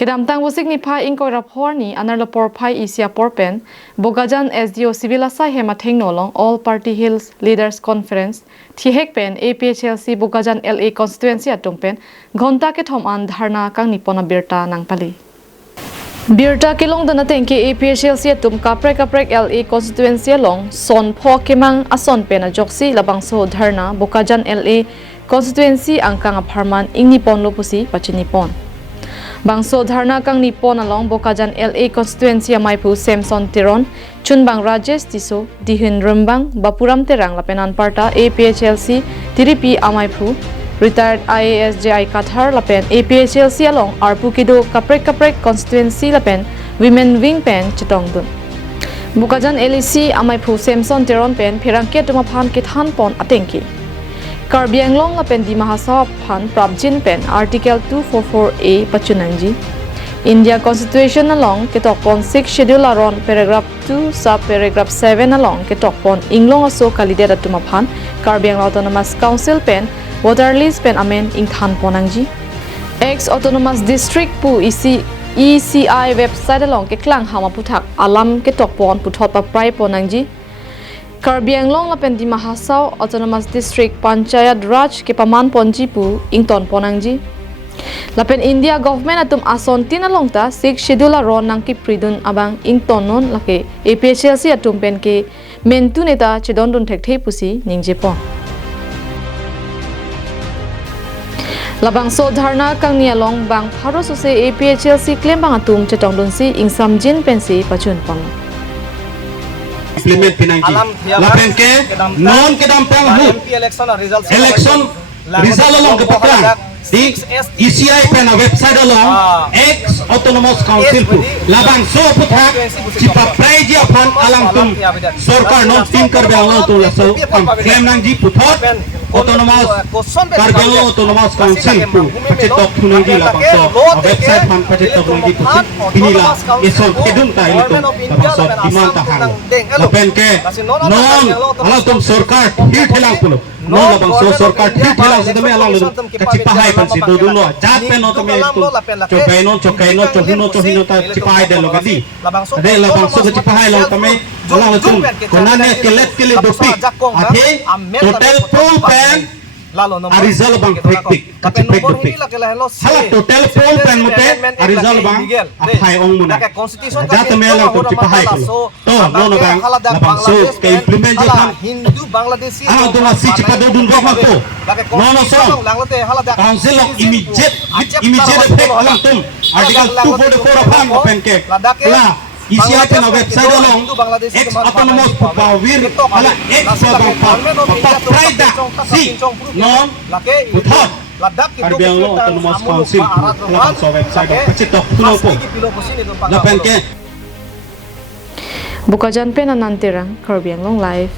Kedam tang busik ni phai ingkoi rapor ni anarlapor phai isia porpen Bokajan SDO civil asai hema thengnolong all party hills leaders conference thihek pen APHLC Bokajan LA constituency atungpen ghonta ke thom an dharna kang nipona birta nangpali birta kilong dana tengki APHLC atum kaprek LA constituency long son pho kemang ason pen ajoksi labangso dharna Bokajan LA constituency angkang apharman ingnipon lopusi pachinipon Bangso dharna kang nipon along Bokajan LA constituency amaipu Samson Tiron, Chunbang Rajesh Tiso, Dihin Rumbang, Bapuram Terang lapenan parta APHLC, Tiripi amaipu, retired IASJI Kathar lapen APHLC along Arpukido kaprek constituency lapen Women Wing pen Chitongdun. Bokajan LAC amaipu Samson Tiron pen Pirangke Tumaphan Kithan pon atengki. Karbianglong lapen di mahasab phan prabjin pen article 244A pachunangji India constitution along ketokpon 6 schedule aron paragraph 2 sub paragraph 7 along ketokpon inglong aso kalidera tumaphan Karbiang autonomous council pen water lease pen amen ingthan ponangji ex autonomous district pu ECI website along ke klang hama puthak alam ketokpon puthot pa prai ponangji Karbianglong lapen di Mahasau Autonomous District Panchayat Raj ke paman ponjipu ington ponangji lapen India government atum ason tinalong ta 6 schedule ron nangki pridun abang ington non lake APHLC atum pen ke mentu neta chedondun thekthei pusi ningjepon labang so dharna kang nialong bang pharo sose APHLC claim bang atum chetongdun si ingsamjin pensi pachun pon implement pinangki lapen ke non kedam tang hu election result along ke pakra di ECI pena website along ex autonomous council pu labang so puthak chipa praiji aphan alang tum sarkar non team karbe along tu laso claim nang ji puthot autonomous karbe autonomous council pu pachetok thunangi labang so website phan pachetok nang ji binila esol kedum ta ilito labang so diman ta hang lapen ke non alang tum sarkar hi thelang pulo non labang so sarkar hi thelang sidame alang lu kachipahai pan sido duno jat pe no tome chokaino chohino ta chipahai de logadi ade labang so chipahai lo tome alang lu konane kelet kele dopi ate total full pen arizal bang praktik kachipek dopi hala total full pen mote arizal bang aphai ong muna jat me alang tu chipahai to no bang labang so ke implement je kan Hindu Bangladeshi ano to si chipado dun bang ko no so council of immediate effect alang tum article 244 apang open ke la ECI pena website along ex autonomous power ala ex praida si non puthot Karbiang lo autonomous council ala so website pachitok tulo po lapen ke Bokajan pen anantirang Karbianglong live